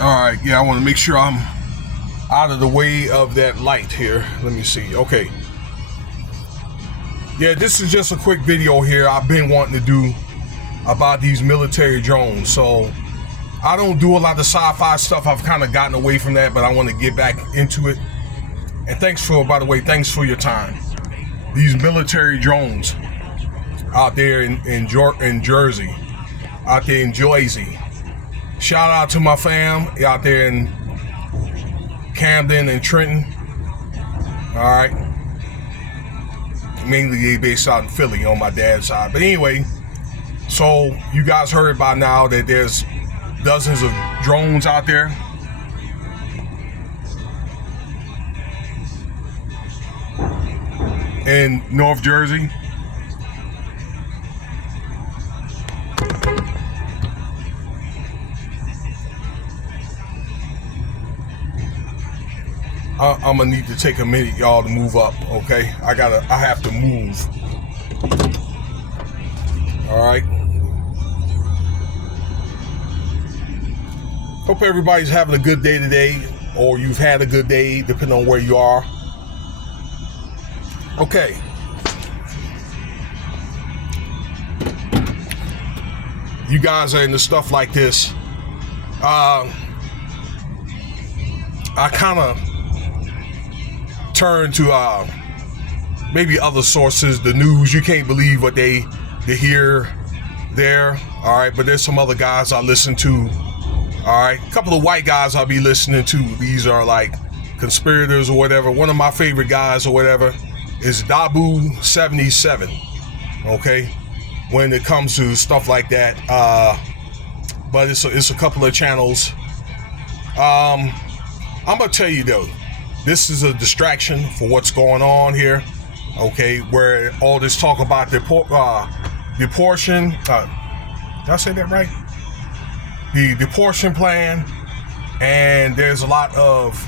All right, yeah, I want to make sure I'm out of the way of that light here. Let me see. Okay. Yeah, this is just a quick video here I've been wanting to do about these military drones. So I don't do a lot of sci-fi stuff. I've kind of gotten away from that, but I want to get back into it. And by the way, thanks for your time. These military drones out there in Jersey, out there in Jersey. Shout out to my fam out there in Camden and Trenton. All right. Mainly they based out in Philly on my dad's side. But anyway, so you guys heard by now that there's dozens of drones out there. In North Jersey. I'm gonna need to take a minute, y'all, to move up, okay? I have to move. All right. Hope everybody's having a good day today, or you've had a good day, depending on where you are. Okay. You guys are into stuff like this. I kind of turn to maybe other sources, the news. You can't believe what they hear there. All right, but there's some other guys I listen to. All right, a couple of white guys I'll be listening to. These are like conspirators or whatever. One of my favorite guys or whatever is Dabu 77. Okay, when it comes to stuff like that. But it's a couple of channels. I'm gonna tell you though, this is a distraction for what's going on here. Okay, where all this talk about deportation. Did I say that right? The deportation plan, and there's a lot of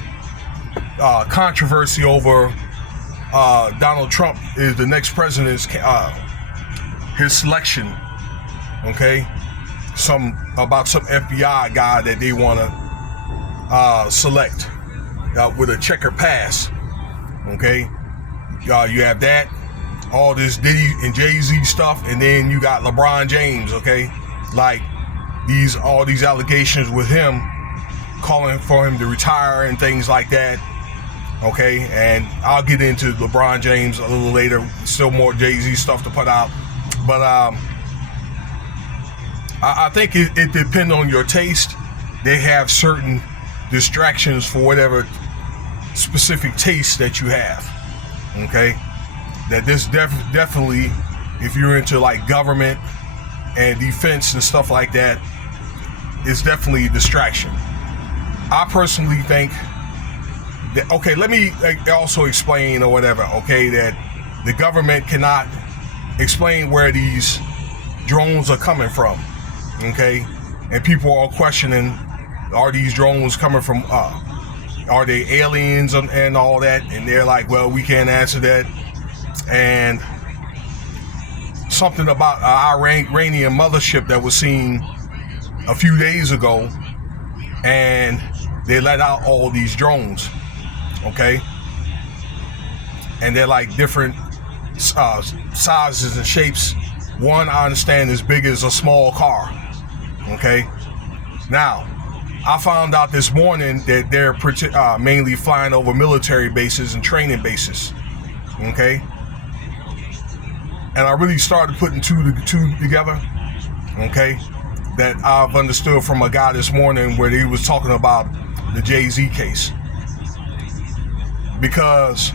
controversy over Donald Trump is the next president's his selection. Okay, about some FBI guy that they want to select with a checker pass. Okay, you have that, all this Diddy and Jay-Z stuff, and then you got LeBron James. Okay, like all these allegations with him calling for him to retire and things like that. Okay, and I'll get into LeBron James a little later. Still more Jay-Z stuff to put out, but I think it depends on your taste. They have certain distractions for whatever specific taste that you have. Okay, that this definitely, if you're into like government and defense and stuff like that, it's definitely a distraction. I personally think that, okay, let me also explain or whatever, okay, that the government cannot explain where these drones are coming from. Okay, and people are questioning, are these drones coming from are they aliens and all that? And they're like, well, we can't answer that. And something about an Iranian mothership that was seen a few days ago, and they let out all these drones. Okay, and they're like different sizes and shapes. One, I understand, as big as a small car. Okay, now I found out this morning that they're mainly flying over military bases and training bases. Okay, and I really started putting two together. Okay, that I've understood from a guy this morning where he was talking about the Jay-Z case. Because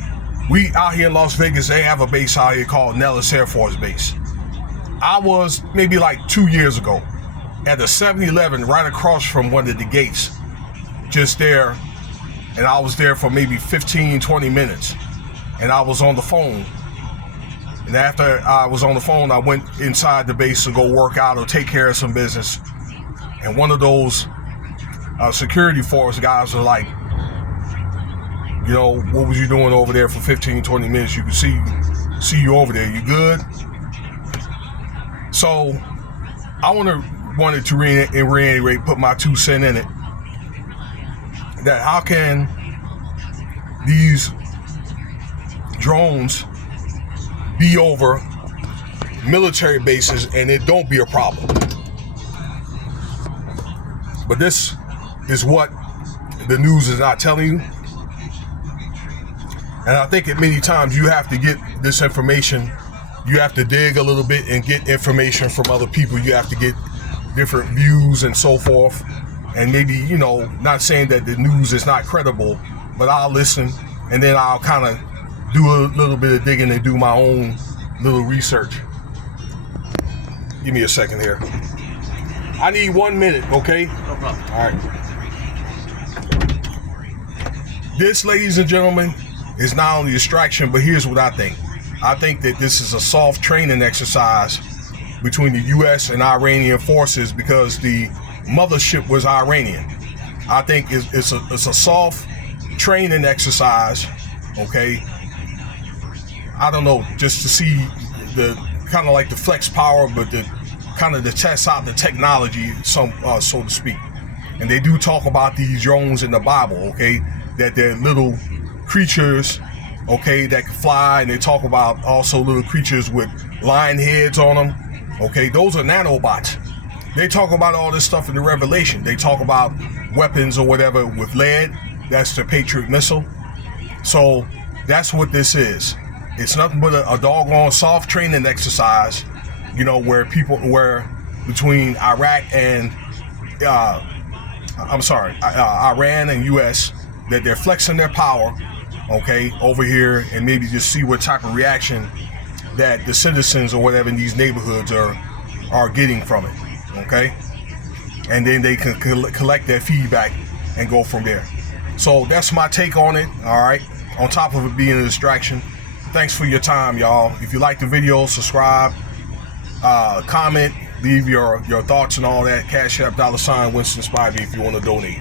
we out here in Las Vegas, they have a base out here called Nellis Air Force Base. I was maybe like 2 years ago at the 7-Eleven right across from one of the gates, just there, and I was there for maybe 15-20 minutes, and I was on the phone. And after I was on the phone, I went inside the base to go work out or take care of some business. And one of those security force guys was like, you know, what was you doing over there for 15-20 minutes? You could see you over there. You good? So I wanted to reiterate, put my 2 cents in it. that how can these drones be over military bases and it don't be a problem. But this is what the news is not telling you. And I think that many times you have to get this information. You have to dig a little bit and get information from other people. You have to get different views and so forth. And maybe, you know, not saying that the news is not credible, but I'll listen and then I'll kind of do a little bit of digging and do my own little research. Give me a second here. I need 1 minute, okay? No problem. All right. This, ladies and gentlemen, is not only a distraction, but here's what I think. I think that this is a soft training exercise between the U.S. and Iranian forces because the mothership was Iranian. I think it's a soft training exercise, okay? I don't know, just to see the kind of like the flex power, but the kind of to test out the technology, so to speak. And they do talk about these drones in the Bible, okay? That they're little creatures, okay, that can fly, and they talk about also little creatures with lion heads on them, okay? Those are nanobots. They talk about all this stuff in the Revelation. They talk about weapons or whatever with lead. That's the Patriot missile. So that's what this is. It's nothing but a doggone soft training exercise, you know, where between Iraq and, Iran and U.S., that they're flexing their power, okay, over here, and maybe just see what type of reaction that the citizens or whatever in these neighborhoods are getting from it, okay? And then they can collect that feedback and go from there. So that's my take on it, all right? On top of it being a distraction. Thanks for your time, y'all. If you like the video, subscribe, comment, leave your thoughts and all that. Cash App, $Winston Spivey if you want to donate.